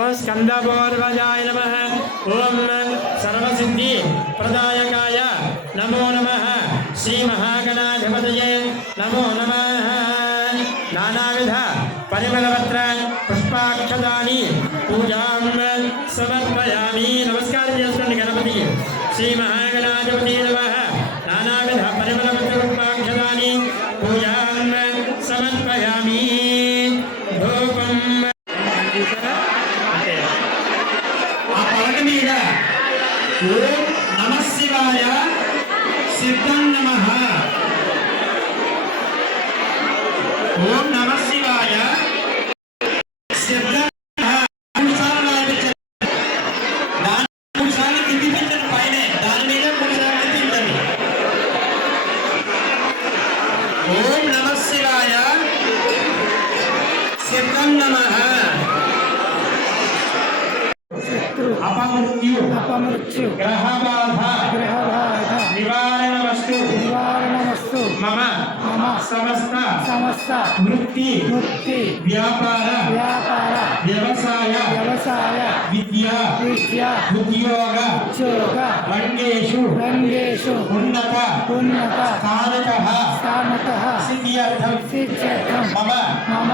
ఓం స్కందపూర్వజాయ నమ. ఓం సర్వసిద్ధి ప్రదాయకాయ నమో నమ. శ్రీ మహాగణాధిపతయే నమో నమ. నానావిధ పరిమళపత్ర పుష్పాక్షదాని పూజాం సమర్పయామి. నమస్కారం చేసుకోండి గణపతి శ్రీ మహాగణాధిపతి నమ. నానావిధ పరిమళపత్ర పుష్పాక్షదాని పూజ ఓం నమ శివాయ సిద్ధం నమ. ఓం నమ శివాయ సిద్ధం ఓం నమ శివాయ సిద్ధం నమ. అపమృత్యు. అపమృత్యు. గ్రహబాధ. గ్రహబాధ. నివారణ వస్తు నివారణమస్తు. మమ. మమ. సమస్త. సమస్త. వృత్తి. వృత్తి. వ్యాపార. వ్యాపార. వ్యవసాయ. వ్యవసాయ. విద్య. విద్య. ఉద్యోగ. ఉద్యోగ. రంగేషు. రంగేషు. ఉన్నత. ఉన్నత. స్థానక స్థానత. సిద్ధ్యర్థం. సిద్ధ్యర్థం. మమ. మమ.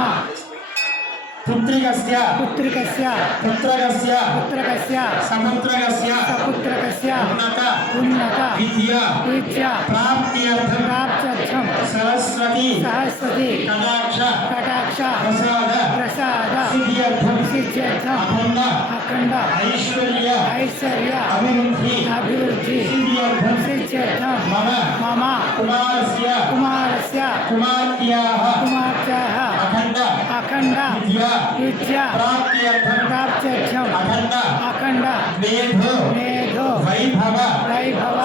पुत्रिकस्य। पुत्रिकस्य। पुत्रकस्य। पुत्रकस्य। सपुत्रकस्य। सपुत्रकस्य। उन्नत। उन्नत। विद्या विद्या प्राप्त्यर्थं प्राप्त्यर्थं सरस्वती सरस्वती कटाक्ष। कटाक्ष। प्रसाद। प्रसाद। सिद्ध्यर्थं सिद्ध्यर्थं अखण्ड। अखण्ड। ऐश्वर्य। ऐश्वर्य। अभिवृद्धि। अभिवृद्धि। सिद्ध्यर्थं सिद्ध्यर्थं मम। मम। कुमारस्य। कुमारस्य। कुमार्त्याः कुमार విద్యా ప్రాప్త్యర్థం అఖండ మేధో మేధో వైభవ వైభవ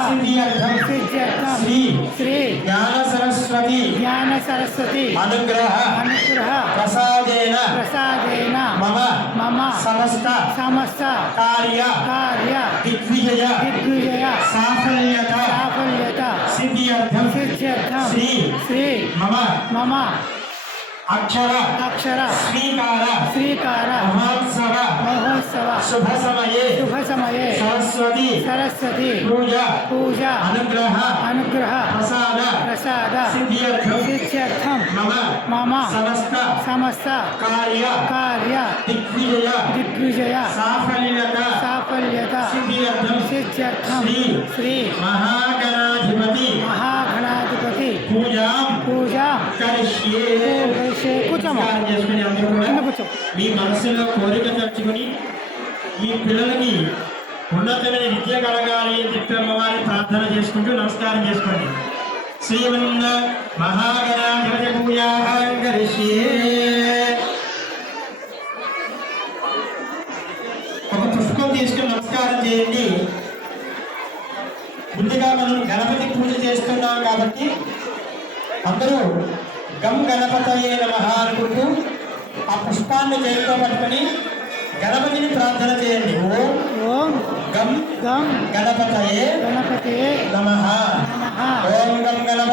సిద్ధ్యర్థం శ్రీ శ్రీ జ్ఞాన సరస్వతి జ్ఞాన సరస్వతి అనుగ్రహ అనుగ్రహ ప్రసాదేన ప్రసాదేన మమ మమ సమస్త సమస్త కార్య కార్య దిగ్విజయ దిగ్విజయ సాఫల్యత సాఫల్యత సిద్ధ్యర్థం సిద్ధ్యర్థం శ్రీ శ్రీ మమ మమ అక్షర అక్షర స్వీకార శ్రీకార మహోత్సవ మహోత్సవ శుభ సమయే శుభ సమయే సరస్వతి సరస్వతి పూజ పూజ అనుగ్రహ అనుగ్రహ ప్రసాద ప్రసాద సిద్ధ్యర్థం సిద్ధ్యర్థం మమ మమ సమస్త సమస్త కార్య కార్య దిగ్విజయ దిగ్విజయ సాఫల్యత సాఫల్యత సిద్ధ్యర్థం సిద్ధ్యర్థం శ్రీ శ్రీ మహాగణాధిపతి మహాగణాధిపతి పూజాం పూజ కరిష్యే కరిష్యే. మీ మనసులో కోరిక తెచ్చుకుని ఈ పిల్లలకి ఉన్నతమైన విద్య కలగాలి అని చెప్పి అమ్మవారి ప్రార్థన చేసుకుంటూ నమస్కారం చేసుకోండి. శ్రీమన్న మహాగణాధిపతి పూజా ఒక పుష్పం తీసుకుని నమస్కారం చేయండి. ముందుగా మనం గణపతి పూజ చేస్తున్నాం కాబట్టి అందరూ గం గణపతయే నమ అనుకుంటూ ఆ పుష్పాన్ని చేతితో పట్టుకొని గణపతిని ప్రార్థన చేయండి. ఓం ఓం గం గం గణపతయే గణపతి నమ. ఓం గం గణపతయే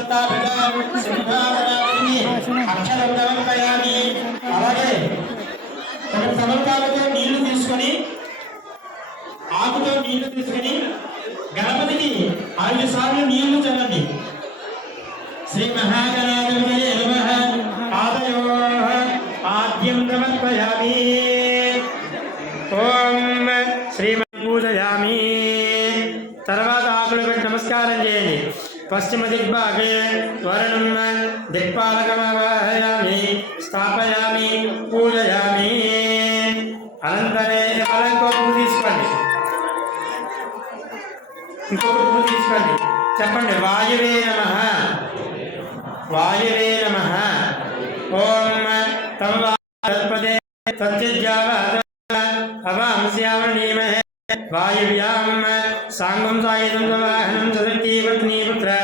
నమరం అలాగే ఒక నీళ్ళు తీసుకొని ఆకుతో నీళ్ళు తీసుకొని గణపతికి ఐదు సార్లు నీళ్ళు చల్లండి శ్రీ మహాగణాధిపతి ఆదయో ఆద్యం సమర్పయామి. పశ్చిమ దిగ్భాగే వరుణం దిక్పాలకమావాహయామి స్థాపయామి పూజయామి అనంతరే మళ్ళీ ఇంకో పువ్వు తీసుకోండి ఇంకొక పువ్వు తీసుకోండి చెప్పండి వాయువే నమ వాయువే నమ ఓం తమ తత్పదే సత్యజ్యావ అవాంస్యావణీమహే వాయువ్యాం वायव्यां साङ्गं सायुधं वाहनं सदन्तीवत्नीपुत्र